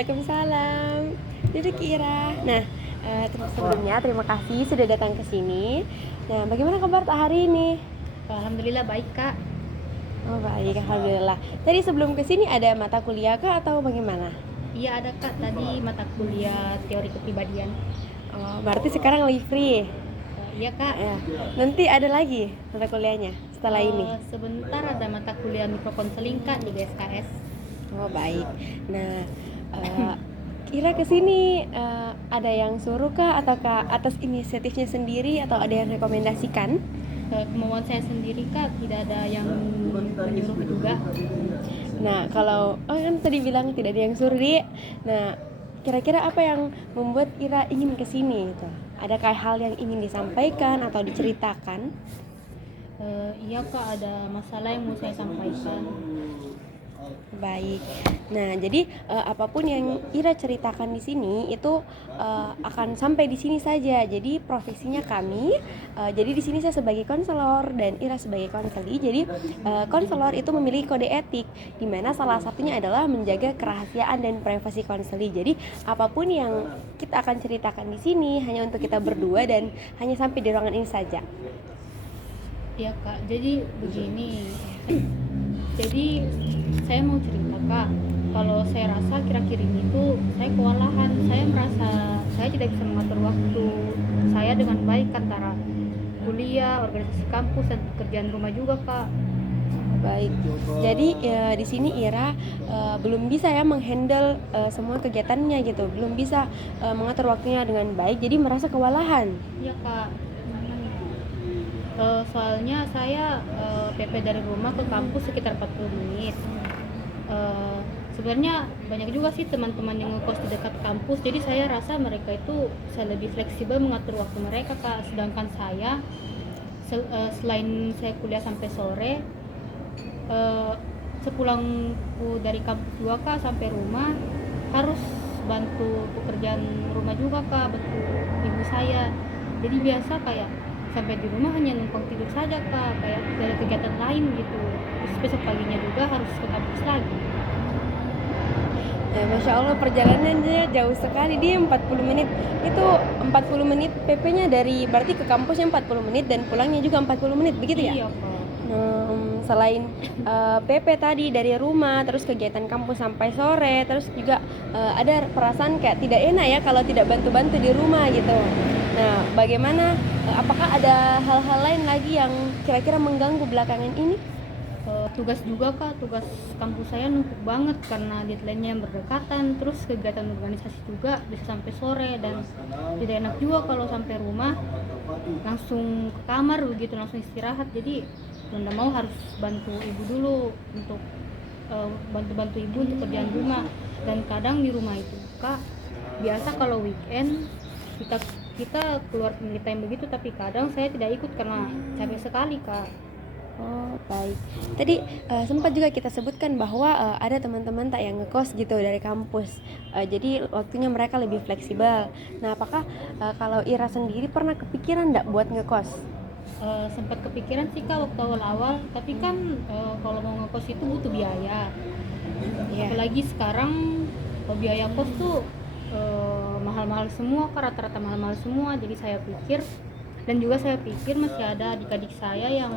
Waalaikumsalam. Duduk Ira. Nah, sebelumnya terima kasih sudah datang ke sini. Nah, bagaimana kabar tak hari ini? Alhamdulillah baik kak. Oh baik, alhamdulillah. Tadi sebelum ke sini ada mata kuliah kah atau bagaimana? Iya ada kak, tadi mata kuliah teori kepribadian. Oh, berarti sekarang lagi free. Iya kak. Ya. Nanti ada lagi mata kuliahnya setelah ini. Sebentar ada mata kuliah mikrokonseling kak di GSKS. Oh baik. Nah, eh, Ira kesini ada yang suruh kah ataukah atas inisiatifnya sendiri atau ada yang rekomendasikan? Kemauan saya sendiri kak, tidak ada yang menyuruh juga. Nah, kalau kan tadi bilang tidak ada yang suruh, Di. Nah, kira-kira apa yang membuat Ira ingin kesini gitu? Adakah hal yang ingin disampaikan atau diceritakan? Iya kak, ada masalah yang mau saya sampaikan. Baik. Nah, jadi apapun yang Ira ceritakan di sini itu akan sampai di sini saja. Jadi profesinya kami. Jadi di sini saya sebagai konselor dan Ira sebagai konseli. Jadi konselor itu memiliki kode etik, di mana salah satunya adalah menjaga kerahasiaan dan privasi konseli. Jadi apapun yang kita akan ceritakan di sini hanya untuk kita berdua dan hanya sampai di ruangan ini saja. Iya kak, jadi begini. Jadi saya mau cerita kak, kalau saya rasa akhir-akhir ini tuh saya kewalahan. Saya merasa saya tidak bisa mengatur waktu saya dengan baik antara kuliah, organisasi kampus, dan pekerjaan rumah juga kak. Baik. Jadi di sini Ira belum bisa ya menghandle semua kegiatannya gitu. Belum bisa mengatur waktunya dengan baik. Jadi merasa kewalahan. Iya kak. Soalnya saya PP dari rumah ke kampus sekitar 40 menit. Sebenarnya banyak juga sih teman-teman yang ngekos di dekat kampus, jadi saya rasa mereka itu bisa lebih fleksibel mengatur waktu mereka kak. Sedangkan saya selain saya kuliah sampai sore, sepulangku dari kampus juga kak sampai rumah harus bantu pekerjaan rumah juga kak, bantu ibu saya. Jadi biasa kayak sampai di rumah hanya numpang tidur saja kak, kayak tidak ada kegiatan lain gitu. Terus besok paginya juga harus ke kampus lagi. Masya Allah perjalanannya jauh sekali. Dia 40 menit. Itu 40 menit PP-nya dari berarti ke kampusnya 40 menit dan pulangnya juga 40 menit begitu ya? Iya kak. Selain PP tadi dari rumah, terus kegiatan kampus sampai sore, terus juga ada perasaan kayak tidak enak ya kalau tidak bantu-bantu di rumah gitu. Nah, bagaimana? Apakah ada hal-hal lain lagi yang kira-kira mengganggu belakangan ini? Tugas juga kak, tugas kampus saya numpuk banget karena deadline-nya yang berdekatan. Terus kegiatan organisasi juga bisa sampai sore, dan tidak enak juga kalau sampai rumah langsung ke kamar begitu, langsung istirahat. Jadi tidak mau harus bantu ibu dulu untuk bantu-bantu ibu untuk kerjaan rumah. Dan kadang di rumah itu kak, biasa kalau weekend kita kita keluar family time begitu, tapi kadang saya tidak ikut karena capek sekali kak. Oh baik. Tadi sempat juga kita sebutkan bahwa ada teman-teman tak yang ngekos gitu dari kampus. Jadi waktunya mereka lebih fleksibel. Nah, apakah kalau Ira sendiri pernah kepikiran nggak buat ngekos? Sempat kepikiran sih kak waktu awal-awal, tapi kan kalau mau ngekos itu butuh biaya. Iya. Apalagi sekarang biaya kos tuh mahal-mahal semua kak, rata-rata mahal-mahal semua. Jadi saya pikir, dan juga saya pikir masih ada adik-adik saya yang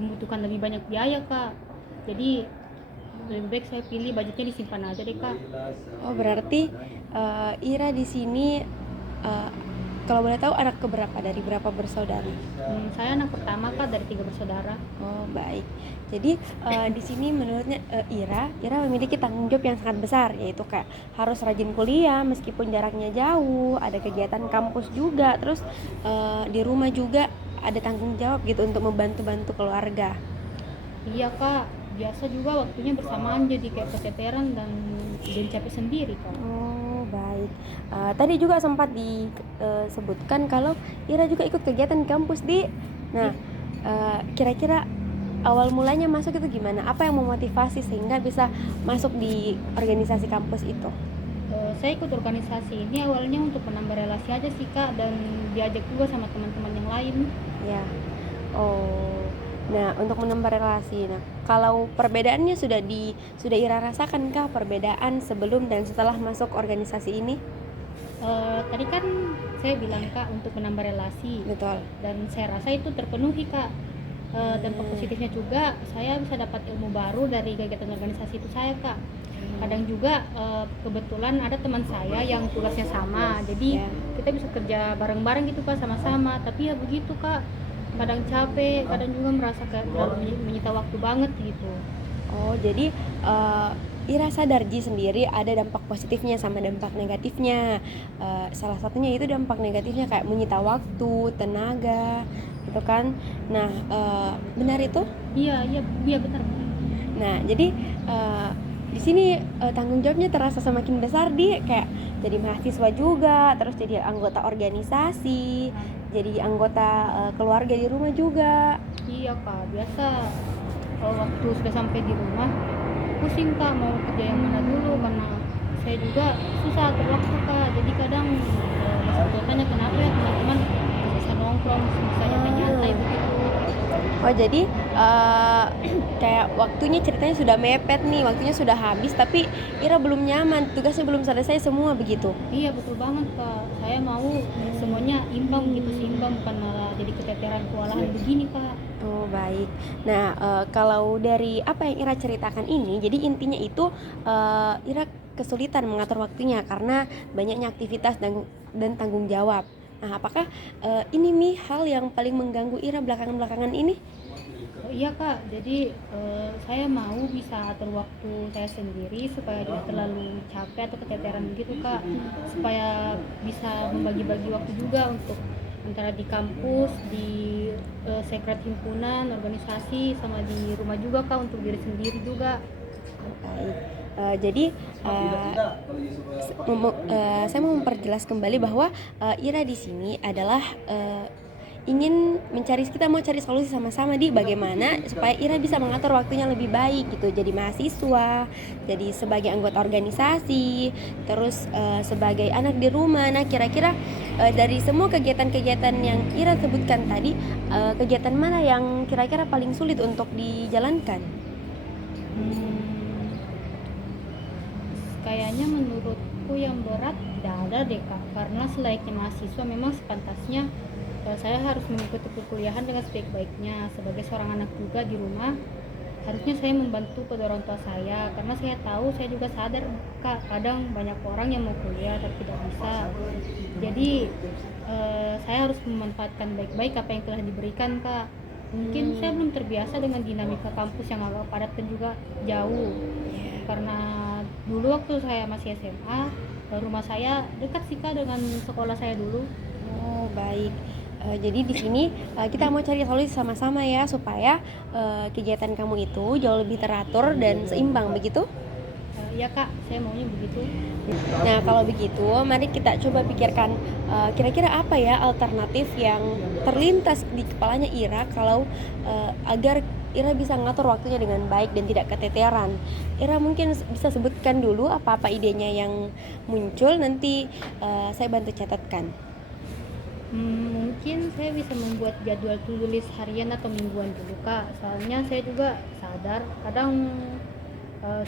membutuhkan lebih banyak biaya kak. Jadi lebih baik saya pilih budgetnya disimpan aja deh kak. Oh berarti Ira di sini eh, kalau boleh tahu anak keberapa dari berapa bersaudara? Saya anak pertama kak dari 3 bersaudara. Oh baik. Jadi di sini menurutnya Ira memiliki tanggung jawab yang sangat besar, yaitu kayak harus rajin kuliah meskipun jaraknya jauh, ada kegiatan kampus juga, terus di rumah juga ada tanggung jawab gitu untuk membantu-bantu keluarga. Iya kak, biasa juga waktunya bersamaan, jadi kayak keteteran dan jadi capek sendiri kak. Oh baik. Tadi juga sempat disebutkan kalau Ira juga ikut kegiatan kampus di. Nah, kira-kira awal mulanya masuk itu gimana? Apa yang memotivasi sehingga bisa masuk di organisasi kampus itu? Saya ikut organisasi ini awalnya untuk menambah relasi aja sih kak, dan diajak juga sama teman-teman yang lain. Ya. Oh, Nah, untuk menambah relasi. Nah, kalau perbedaannya sudah Ira rasakan kah perbedaan sebelum dan setelah masuk organisasi ini? Tadi kan saya bilang Kak untuk menambah relasi, Betul. dan saya rasa itu terpenuhi Kak. Dampak positifnya juga saya bisa dapat ilmu baru dari kegiatan organisasi itu saya Kak. Kadang juga kebetulan ada teman saya yang tugasnya sama, jadi Ya. kita bisa kerja bareng-bareng gitu Kak, sama-sama. Tapi ya begitu Kak, kadang capek, kadang juga merasa kayak terlalu menyita waktu banget gitu. Oh, jadi Ira sadar Ji sendiri ada dampak positifnya sama dampak negatifnya. Salah satunya itu dampak negatifnya kayak menyita waktu, tenaga, gitu kan. Nah, benar itu? Iya, iya, iya benar. Nah, jadi di sini tanggung jawabnya terasa semakin besar di kayak jadi mahasiswa juga, terus jadi anggota organisasi, jadi anggota keluarga di rumah juga. Iya Kak, biasa waktu sudah sampai di rumah pusing Kak mau kerja yang mana dulu, karena saya juga susah atur waktu Kak. Jadi kadang masih bertanya kenapa ya teman-teman bisa nongkrong, bisa nyantai-nyantai begitu. Oh, jadi kayak waktunya ceritanya sudah mepet nih, waktunya sudah habis tapi Ira belum nyaman, tugasnya belum selesai semua begitu. Iya betul banget Kak, saya mau semuanya imbang gitu, seimbang, bukan malah jadi keteteran kewalahan begini Kak. Oh, baik. Nah, kalau dari apa yang Ira ceritakan ini, jadi intinya itu Ira kesulitan mengatur waktunya karena banyaknya aktivitas dan tanggung jawab. Nah, apakah ini Mi hal yang paling mengganggu Ira belakangan-belakangan ini? Iya Kak, jadi saya mau bisa atur waktu saya sendiri supaya tidak terlalu capek atau keteteran begitu Kak, supaya bisa membagi-bagi waktu juga untuk antara di kampus, di sekret himpunan, organisasi, sama di rumah juga Kak, untuk diri sendiri juga. Baik. Jadi saya mau memperjelas kembali bahwa Ira di sini adalah ingin kita mau cari solusi sama-sama di bagaimana supaya Ira bisa mengatur waktunya lebih baik gitu. Jadi mahasiswa, jadi sebagai anggota organisasi, terus sebagai anak di rumah. Nah, kira-kira dari semua kegiatan-kegiatan yang Ira sebutkan tadi, kegiatan mana yang kira-kira paling sulit untuk dijalankan? Hmm, Kayaknya menurutku yang berat tidak ada deh Kak, karena selayaknya mahasiswa memang sepantasnya saya harus mengikuti perkuliahan dengan sebaik-baiknya. Sebagai seorang anak juga di rumah, harusnya saya membantu kedua orang tua saya, karena saya tahu, saya juga sadar Kak, kadang banyak orang yang mau kuliah tapi tidak bisa. Jadi saya harus memanfaatkan baik-baik apa yang telah diberikan Kak. Mungkin saya belum terbiasa dengan dinamika kampus yang agak padat dan juga jauh, karena dulu waktu saya masih SMA, rumah saya dekat sih Kak dengan sekolah saya dulu. Oh, baik. Jadi di sini kita mau cari solusi sama-sama ya supaya kegiatan kamu itu jauh lebih teratur dan seimbang begitu. Ya Kak, saya maunya begitu. Nah, kalau begitu mari kita coba pikirkan kira-kira apa ya alternatif yang terlintas di kepalanya Ira kalau agar Ira bisa ngatur waktunya dengan baik dan tidak keteteran. Ira mungkin bisa sebutkan dulu apa-apa idenya yang muncul, nanti saya bantu catatkan. Mungkin saya bisa membuat jadwal tulis harian atau mingguan dulu Kak. Soalnya saya juga sadar kadang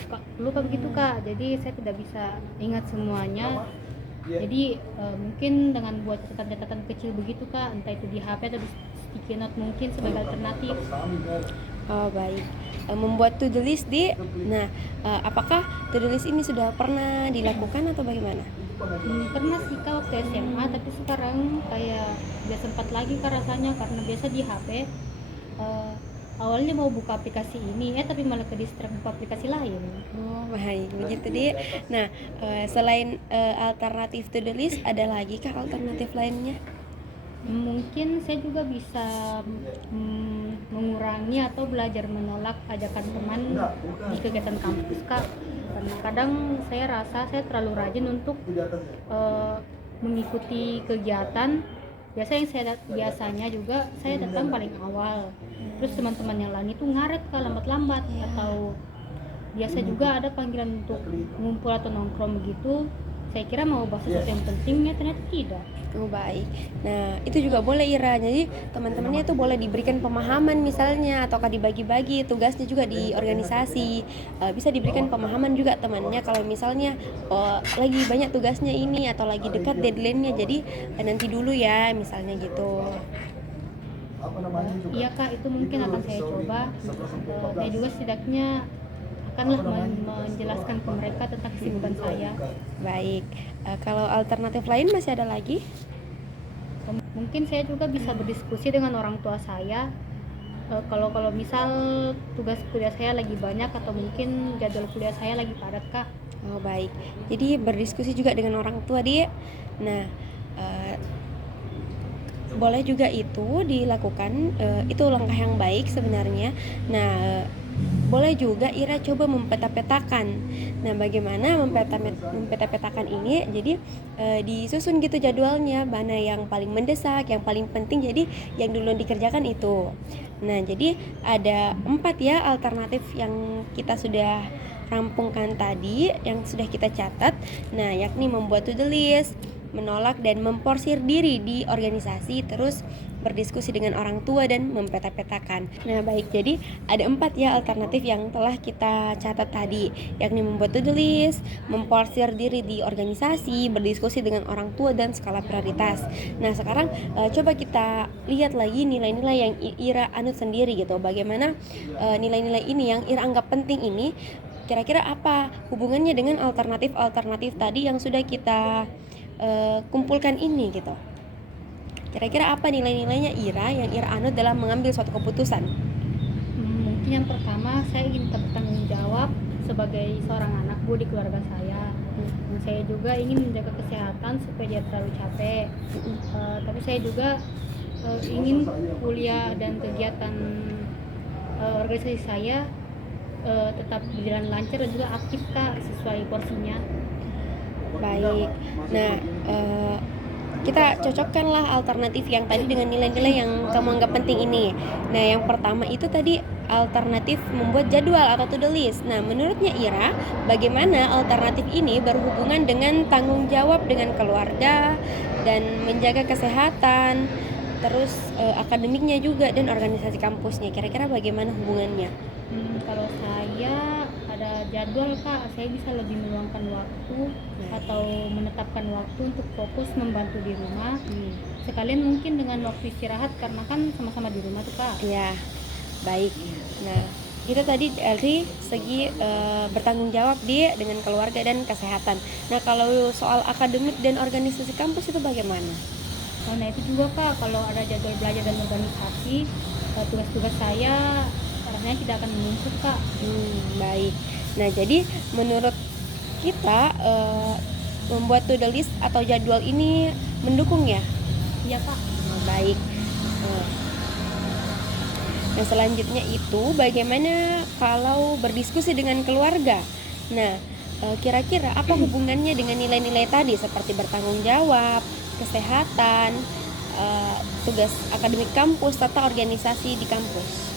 suka lupa begitu Kak. Jadi saya tidak bisa ingat semuanya. Jadi mungkin dengan buat catatan-catatan kecil begitu Kak, entah itu di HP atau di sticky note mungkin sebagai alternatif. Oh, baik. Membuat to do list di. Nah, apakah to do list ini sudah pernah dilakukan atau bagaimana? Pernah sih Kak waktu SMA, tapi sekarang kayak gak sempat lagi Kak rasanya, karena biasa di HP awalnya mau buka aplikasi ini tapi malah ke distract buka aplikasi lain. Oh, baik, begitu di. Nah, selain alternatif to do list, ada lagi kah alternatif lainnya? Mungkin saya juga bisa mengurangi atau belajar menolak ajakan teman di kegiatan kampus Kak, karena kadang saya rasa saya terlalu rajin untuk mengikuti kegiatan. Biasanya juga saya datang paling awal, terus teman-teman yang lain itu ngaret Kak, lambat-lambat. Atau biasa juga ada panggilan untuk ngumpul atau nongkrong begitu, saya kira mau bahas sesuatu yang pentingnya ternyata tidak. Oh baik. Nah itu juga boleh Ira. Jadi teman-temannya itu boleh diberikan pemahaman misalnya, ataukah dibagi-bagi tugasnya juga di organisasi. Bisa diberikan pemahaman juga temannya kalau misalnya lagi banyak tugasnya ini atau lagi dekat deadline-nya. Jadi nanti dulu ya misalnya gitu. Iya kak, itu mungkin akan saya coba. Saya juga setidaknya akanlah menjelaskan ke mereka tentang kesibukan saya. Baik. Kalau alternatif lain masih ada lagi? Mungkin saya juga bisa berdiskusi dengan orang tua saya. Kalau misal tugas kuliah saya lagi banyak atau mungkin jadwal kuliah saya lagi padat kak. Oh baik. Jadi berdiskusi juga dengan orang tua dia. Nah, boleh juga itu dilakukan. Itu langkah yang baik sebenarnya. Nah, boleh juga Ira coba mempeta-petakan. Nah, bagaimana mempeta-petakan ini? Jadi disusun gitu jadwalnya, mana yang paling mendesak, yang paling penting. Jadi yang dulu dikerjakan itu. Nah, jadi ada 4 ya alternatif yang kita sudah rampungkan tadi, yang sudah kita catat. Nah, yakni membuat to-do list, menolak dan memporsir diri di organisasi, terus berdiskusi dengan orang tua dan mempeta-petakan. Nah baik, jadi ada 4 ya alternatif yang telah kita catat tadi, yakni membuat to-do list, memporsir diri di organisasi, berdiskusi dengan orang tua, dan skala prioritas. Nah sekarang coba kita lihat lagi nilai-nilai yang Ira anut sendiri gitu. Bagaimana nilai-nilai ini yang Ira anggap penting ini, kira-kira apa hubungannya dengan alternatif-alternatif tadi yang sudah kita kumpulkan ini gitu. Kira-kira apa nilai-nilainya Ira yang Ira anut dalam mengambil suatu keputusan? Mungkin yang pertama, saya ingin bertanggung jawab sebagai seorang anak bu di keluarga saya. Dan saya juga ingin menjaga kesehatan supaya tidak terlalu capek. Tapi saya juga ingin kuliah dan kegiatan organisasi saya tetap berjalan lancar dan juga aktif kak, sesuai porsinya. Baik. Nah, kita cocokkanlah alternatif yang tadi dengan nilai-nilai yang kamu anggap penting ini. Nah, yang pertama itu tadi alternatif membuat jadwal atau to-do list. Nah, menurutnya Ira, bagaimana alternatif ini berhubungan dengan tanggung jawab dengan keluarga dan menjaga kesehatan, terus akademiknya juga dan organisasi kampusnya. Kira-kira bagaimana hubungannya? Kalau saya ada jadwal kak, saya bisa lebih meluangkan waktu atau menetapkan waktu untuk fokus membantu di rumah. Sekalian mungkin dengan waktu istirahat karena kan sama-sama di rumah tuh kak. Ya, baik. Nah, itu tadi dari segi bertanggung jawab dia dengan keluarga dan kesehatan. Nah, kalau soal akademik dan organisasi kampus itu bagaimana? Nah itu juga kak, kalau ada jadwal belajar dan organisasi, tugas-tugas saya rasanya tidak akan menumpuk kak. Baik. Nah, jadi menurut kita membuat to-do list atau jadwal ini mendukung ya? Iya kak. Baik. Nah, selanjutnya itu bagaimana kalau berdiskusi dengan keluarga? Nah, kira-kira apa hubungannya dengan nilai-nilai tadi seperti bertanggung jawab, kesehatan, tugas akademik kampus, serta organisasi di kampus?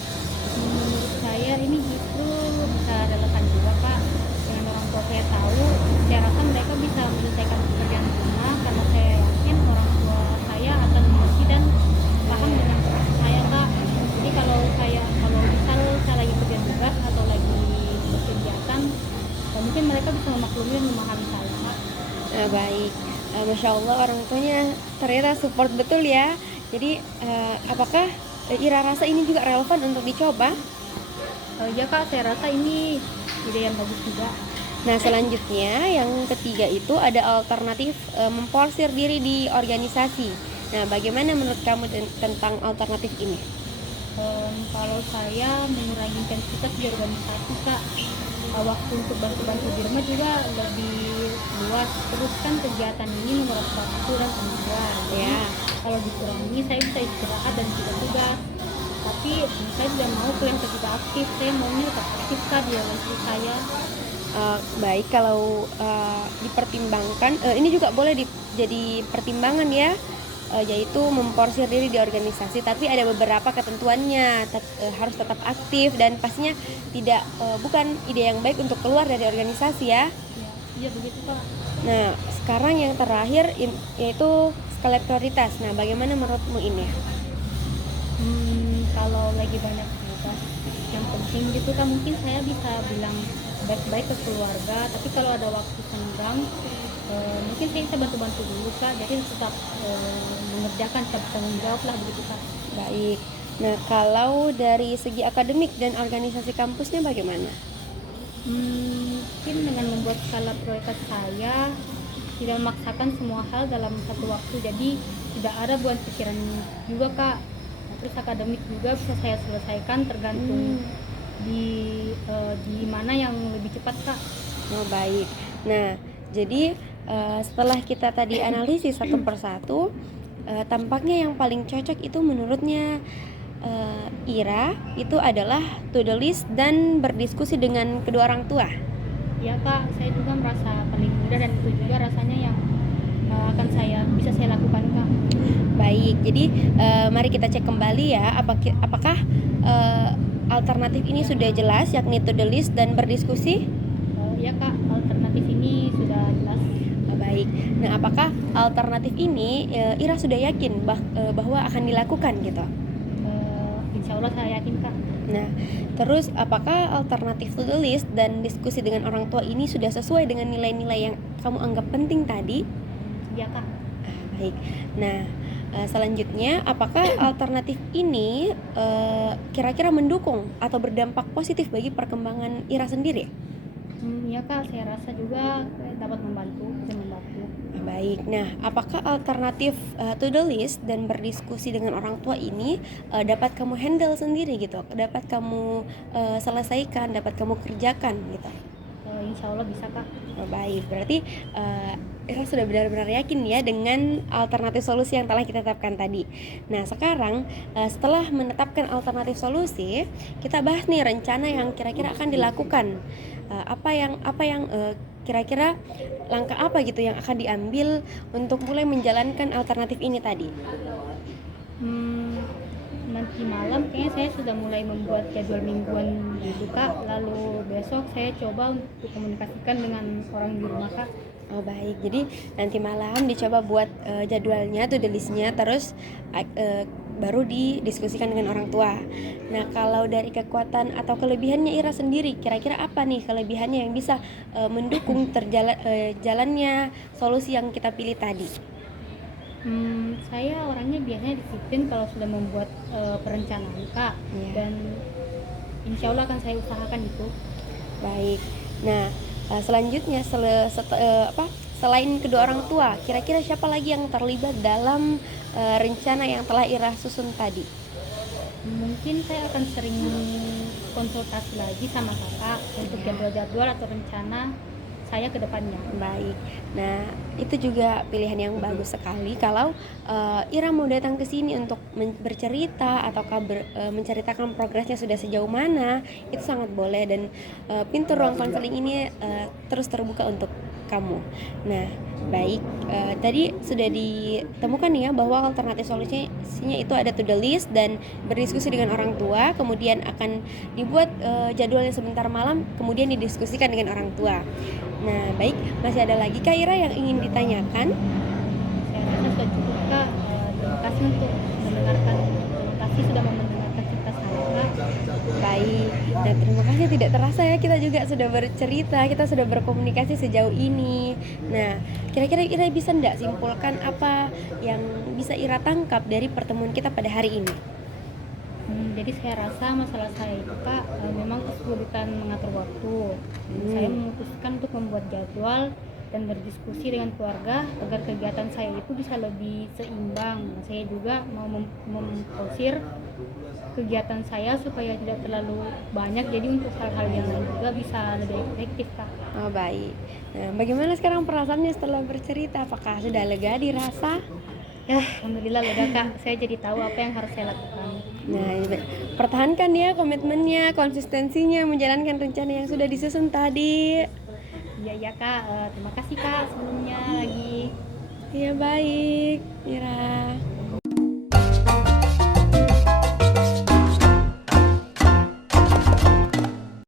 Menurut saya ini justru bisa relevan juga kak. Dengan orang tua saya tahu, saya rasa mereka bisa menyelesaikan pekerjaan rumah karena saya yakin orang tua saya akan mengerti dan paham dengan posisi saya kak. Jadi kalau misal saya lagi kerja tugas atau lagi berkegiatan, mungkin mereka bisa memaklumi dan memahami saya kak. Nah, baik. Masya Allah, orang tuanya ternyata support betul ya. Jadi apakah Ira rasa ini juga relevan untuk dicoba? Ya kak, saya rasa ini ide yang bagus juga. Nah, selanjutnya yang ketiga itu ada alternatif memporsir diri di organisasi. Nah, bagaimana menurut kamu tentang alternatif ini? Kalau saya mengurangi intensitas di organisasi kak, waktu untuk bantu-bantu di rumah juga lebih luas. Terus kan kegiatan ini menguras waktu dan tenaga. Ya. Kalau dikurangi saya bisa istirahat dan tidak tugas. Tapi saya tidak mau kuliah tidak aktif. Saya maunya tetap aktif kak di organisasi saya. Baik, kalau dipertimbangkan, ini juga boleh jadi pertimbangan ya, yaitu memporsir diri di organisasi, tapi ada beberapa ketentuannya, harus tetap aktif dan pastinya tidak bukan ide yang baik untuk keluar dari organisasi ya. Iya begitu kak. Nah, sekarang yang terakhir yaitu skala prioritas. Nah, bagaimana menurutmu ini? Kalau lagi banyak tugas yang penting gitu kan mungkin saya bisa bilang baik-baik ke keluarga, tapi kalau ada waktu senggang mungkin saya bisa bantu-bantu dulu kak, jadi tetap mengerjakan, tetap tanggung jawab lah begitu kak. Baik. Nah, kalau dari segi akademik dan organisasi kampusnya bagaimana? Mungkin dengan membuat skala prioritas saya tidak memaksakan semua hal dalam satu waktu, jadi tidak ada buat pikiran juga kak. Nah, terus akademik juga bisa saya selesaikan tergantung di di mana yang lebih cepat kak. Oh, baik. Nah, jadi setelah kita tadi analisis satu persatu, tampaknya yang paling cocok itu menurutnya Ira itu adalah to do list dan berdiskusi dengan kedua orang tua. Ya kak, saya juga merasa paling mudah dan itu juga rasanya yang akan bisa saya lakukan kak. Baik, jadi mari kita cek kembali ya, apakah alternatif ini sudah jelas, yakni to do list dan berdiskusi? Ya kak, alternatif ini sudah jelas. Baik. Nah, apakah alternatif ini Ira sudah yakin bahwa akan dilakukan gitu? Insya Allah saya yakin kak. Nah, terus apakah alternatif to do list dan diskusi dengan orang tua ini sudah sesuai dengan nilai-nilai yang kamu anggap penting tadi? Ya kak. Baik. Nah, selanjutnya apakah alternatif ini kira-kira mendukung atau berdampak positif bagi perkembangan Ira sendiri? Ya kak, saya rasa juga dapat membantu, bisa membantu. Baik. Nah, apakah alternatif to do list dan berdiskusi dengan orang tua ini dapat kamu handle sendiri gitu? Dapat kamu selesaikan, dapat kamu kerjakan gitu? Insya Allah bisa kak. Baik, berarti Ira sudah benar-benar yakin ya dengan alternatif solusi yang telah kita tetapkan tadi. Nah, sekarang setelah menetapkan alternatif solusi, kita bahas nih rencana yang kira-kira akan dilakukan. Apa yang kira-kira langkah apa gitu yang akan diambil untuk mulai menjalankan alternatif ini tadi? Nanti malam kayaknya saya sudah mulai membuat jadwal mingguan dulu kak, lalu besok saya coba untuk komunikasikan dengan orang di rumah kak. Oh, baik, jadi nanti malam dicoba buat jadwalnya, to do listnya, terus baru didiskusikan dengan orang tua. Nah, kalau dari kekuatan atau kelebihannya Ira sendiri, kira-kira apa nih kelebihannya yang bisa mendukung jalannya solusi yang kita pilih tadi? Saya orangnya biasanya disiplin kalau sudah membuat perencanaan kak, dan insya Allah akan saya usahakan itu. Baik. Nah, selanjutnya selain kedua orang tua, kira-kira siapa lagi yang terlibat dalam rencana yang telah Ira susun tadi? Mungkin saya akan sering konsultasi lagi sama kakak untuk jadwal-jadwal atau rencana saya ke depannya. Baik. Nah, itu juga pilihan yang bagus sekali kalau Ira mau datang ke sini untuk bercerita ataukah menceritakan progresnya sudah sejauh mana, itu sangat boleh, dan pintu ruang konseling ini terus terbuka untuk kamu. Nah, baik, tadi sudah ditemukan ya bahwa alternatif solusinya itu ada to do list dan berdiskusi dengan orang tua, kemudian akan dibuat jadwalnya sebentar malam, kemudian didiskusikan dengan orang tua. Nah, baik, masih ada lagi Kak Ira yang ingin ditanyakan? Saya rasa sudah cukup kak. Terima kasih untuk mendengarkan, terima kasih sudah mendengarkan cerita saya kak. Baik, nah terima kasih, tidak terasa ya kita juga sudah bercerita, kita sudah berkomunikasi sejauh ini. Nah, kira-kira Ira bisa enggak simpulkan apa yang bisa Ira tangkap dari pertemuan kita pada hari ini? Jadi saya rasa masalah saya itu kak, memang kesulitan mengatur waktu. Saya memutuskan untuk membuat jadwal dan berdiskusi dengan keluarga agar kegiatan saya itu bisa lebih seimbang. Saya juga mau memforsir kegiatan saya supaya tidak terlalu banyak, jadi untuk hal-hal yang lain juga bisa lebih efektif kak. Oh, baik. Nah, bagaimana sekarang perasaannya setelah bercerita? Apakah sudah lega dirasa? Ya, alhamdulillah lega kak. Saya jadi tahu apa yang harus saya lakukan. Nah, pertahankan ya komitmennya, konsistensinya menjalankan rencana yang sudah disusun tadi. Iya kak, terima kasih kak sebelumnya lagi. Iya, baik, Ira.